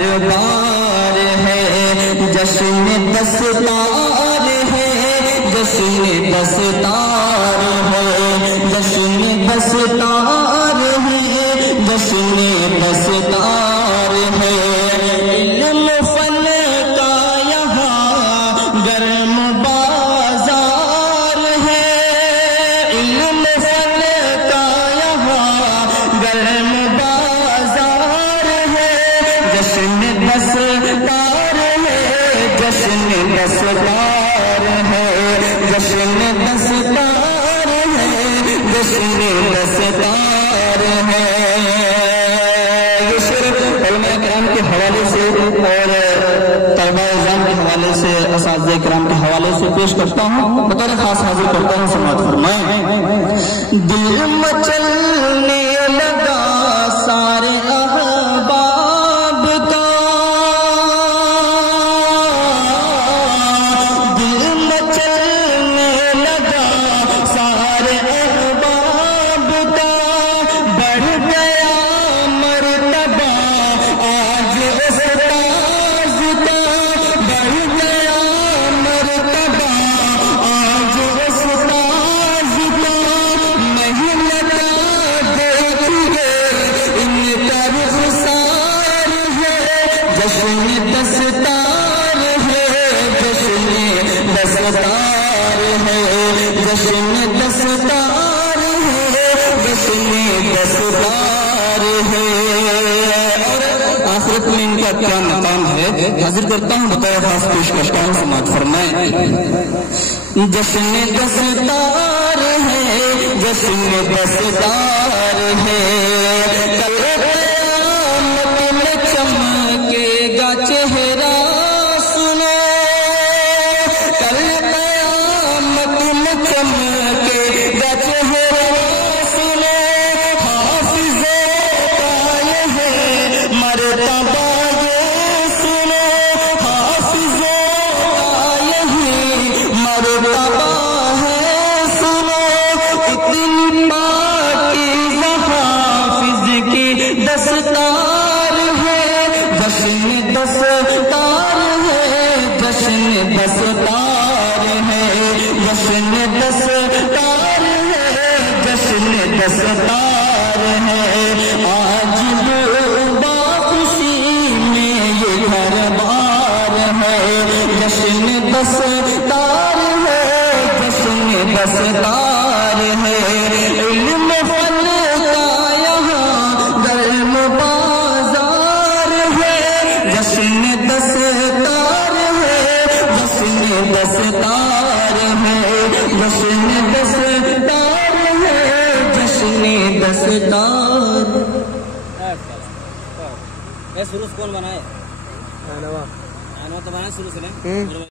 दरबार है, जश्न दस्तार है, जश्न दस्तार है, जश्न दस्तार है, जश्न दस्तार है। इल्म फन का यहाँ गर्म बाजार है, इल्म फन का यहाँ गर्म बाजार है, जश्न दस्तार है, जश्न दस्तार है, जश्न दस्तार है, जश्न दस्तार है। ये शेर उलमा किराम के हवाले से और तलबा इज़ाम के हवाले से, असातिज़ा किराम के हवाले से पेश करता हूँ, बतौर खास हाजिर करता हूँ। समाअत फरमाएं। दिल मचलने लगा सारे अहबाब का, दिल मचलने लगा सारे अहबाब का, बढ़ गया मर्तबा आज उस ताज का, बढ़ गया मर्तबा आज उस ताज का। नहीं लगा देखिए इनका रुखसार है, जश्न दस्तार है, जश्न दस्तार है, जश्न दस्तार है, जश्न दस्तार है। और आखिरत में इनका क्या मकाम है, हाजिर करता हूँ, बतौर खास पेश करता हूँ। समाअत फरमाएं। जश्न दस्तार है, जश्न दस्तार है, कल क़यामत में चमकेगा चेहरा सुनो, कल क़यामत में चमकेगा चेहरा सुनो, हाफ़िज़ों का ये है मर्तबा ये सुनो, हाफ़िज़ों का यही मर्तबा है सुनो। इतनी पाकीज़ा हाफ़िज़ की दस्तार है, जश्न दस्तार है, जश्न दस्तार है, जश्न दस्तार है, जश्न दस्तार है। आज खुशी में ये घर बार है, जश्न दस्तार है, जश्न दस्तार है। इल्म फन का यहाँ गर्म बाजार है, जश्न दस्तार है, जश्न दस्तार है, जश्न दस्तार है, जश्न दस्तार। शुरू कौन बनाए? तो बनाए शुरू से।